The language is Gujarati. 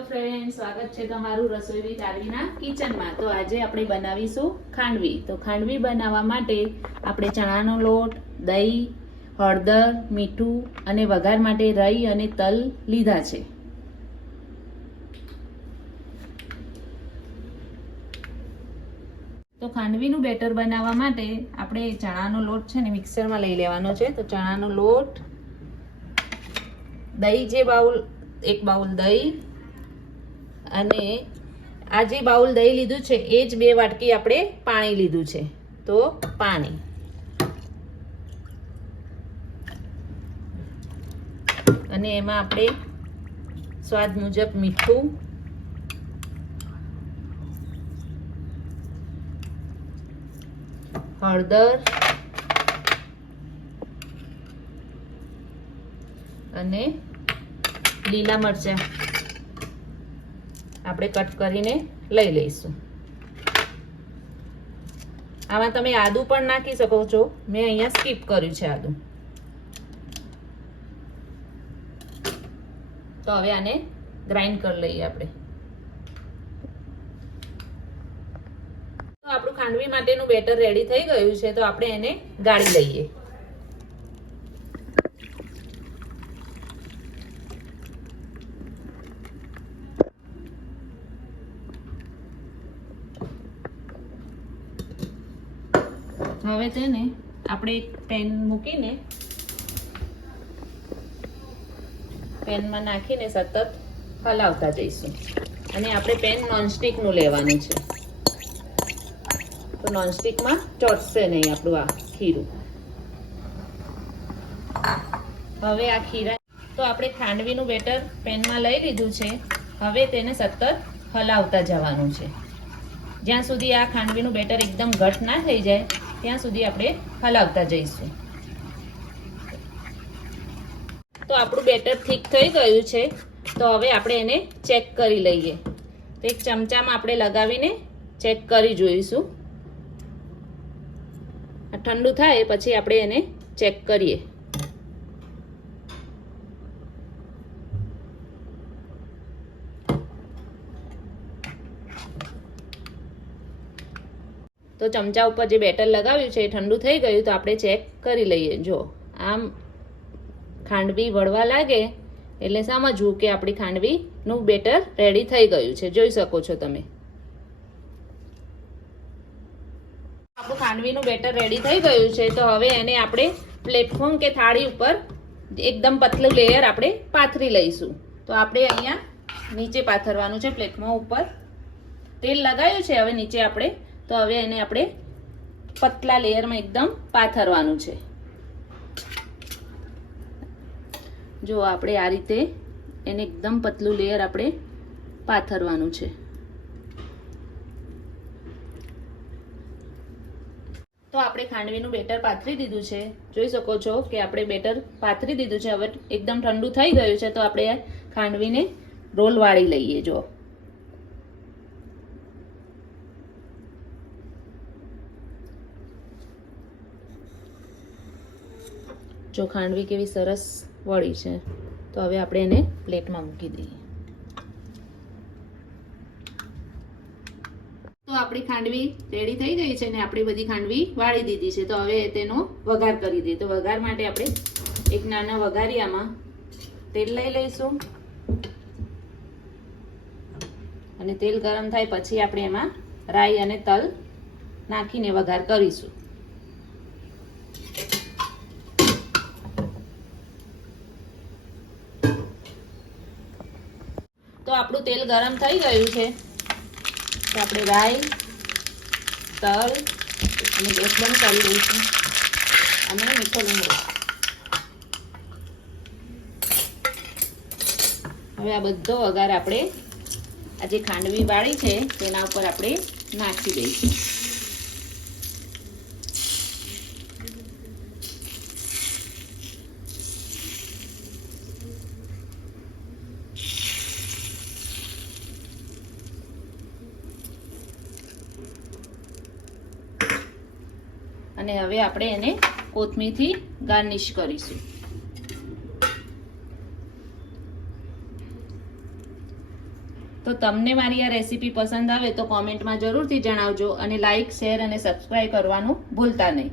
હેલો ફ્રેન્ડ, સ્વાગત છે તમારું રસોઈ વિથ આરવીના કિચનમાં। તો આજે આપણે બનાવીશું ખાંડવી। તો ખાંડવી બનાવવા માટે આપણે ચણાનો લોટ, દહીં, હળદર, મીઠું અને વઘાર માટે રાઈ અને તલ લીધા છે। તો ખાંડવીનું બેટર બનાવવા માટે આપણે ચણાનો લોટ છે ને મિક્સરમાં લઈ લેવાનો છે। તો ચણાનો લોટ, દહીં, જે બાઉલ, એક બાઉલ દહીં, અને આ જે બાઉલ દહીં લીધું છે એ જ 2 વાટકી આપણે પાણી લીધું છે। તો પાણી, અને એમાં આપણે સ્વાદ મુજબ મીઠું, હળદર અને લીલા મરચાં આપણે કટ કરીને લઈ લઈશું। આમાં તમે આદુ પણ નાખી શકો છો, મેં અહીંયા સ્કીપ કર્યું છે આદુ। તો હવે આને ગ્રાઇન્ડ કરી લઈએ આપણે। તો આપણું ખાંડવી માટેનું બેટર રેડી થઈ ગયું છે, તો આપણે એને ગાળી લઈએ। હવે તેને આપણે એક પેન મૂકીને પેનમાં નાખીને સતત હલાવતા જઈશું। અને આપણે પેન નોનસ્ટિકનું લેવાનું છે, તો નોનસ્ટિકમાં ચોટશે નહીં આપણું આ ખીરું। હવે આ ખીરા, તો આપણે ખાંડવીનું બેટર પેનમાં લઈ લીધું છે। હવે તેને સતત હલાવતા જવાનું છે, જ્યાં સુધી આ ખાંડવીનું બેટર એકદમ ઘટ ના થઈ જાય ત્યાં સુધી આપણે હલાવતા જઈશું। તો આપણું બેટર ઠીક થઈ ગયું છે, તો હવે આપણે એને ચેક કરી લઈએ। તો એક ચમચામાં આપણે લગાવીને ચેક કરી જોઈશું। આ ઠંડુ થાય પછી આપણે એને ચેક કરીએ। તો ચમચા ઉપર જે બેટર લગાવ્યું છે એ ઠંડુ થઈ ગયું, તો આપણે ચેક કરી લઈએ। જો આમ ખાંડવી વળવા લાગે એટલે સમજવું કે આપણી ખાંડવીનું બેટર રેડી થઈ ગયું છે, જોઈ શકો છો તમે। આપણું ખાંડવીનું બેટર રેડી થઈ ગયું છે, તો હવે એને આપણે પ્લેટફોર્મ કે થાળી ઉપર એકદમ પતલું લેયર આપણે પાથરી લઈશું। તો આપણે અહીંયા નીચે પાથરવાનું છે, પ્લેટફોર્મ ઉપર તેલ લગાવ્યું છે, હવે નીચે આપણે, તો હવે એને આપણે પતલા લેયરમાં એકદમ પાથરવાનું છે। જો આપણે આ રીતે એને એકદમ પતલું લેયર આપણે પાથરવાનું છે। તો આપણે ખાંડવીનું બેટર પાથરી દીધું છે, જોઈ શકો છો કે આપણે બેટર પાથરી દીધું છે। હવે એકદમ ઠંડુ થઈ ગયું છે, તો આપણે ખાંડવીને રોલ વાળી લઈએ। જો ખાંડવી કેવી સરસ વળી છે, તો હવે આપણે એને પ્લેટમાં મૂકી દઈએ। તો આપણી ખાંડવી રેડી થઈ ગઈ છે ને આપણી બધી ખાંડવી વાળી દીધી છે, તો હવે તેનો વઘાર કરી દઈએ। તો વઘાર માટે આપણે એક નાના વઘારિયામાં તેલ લઈ લઈશું, અને તેલ ગરમ થાય પછી આપણે એમાં રાઈ અને તલ નાખીને વઘાર કરીશું। તો આપણું તેલ ગરમ થઈ ગયું છે, તો આપણે રાઈ, તલ અને ગેસ બંધ કરી દઈશું, અને મીઠો લીમડો। હવે આ બધો વઘાર આપણે આ જે ખાંડવી વાળી છે તેના ઉપર આપણે નાખી દઈશું। અને હવે આપણે એને કોથમીરથી ગાર્નિશ કરીશું। તો તમને મારી આ રેસીપી પસંદ આવે તો કોમેન્ટમાં જરૂરથી જણાવજો અને લાઇક શેર અને સબસ્ક્રાઈબ કરવાનું ભૂલતા નહીં.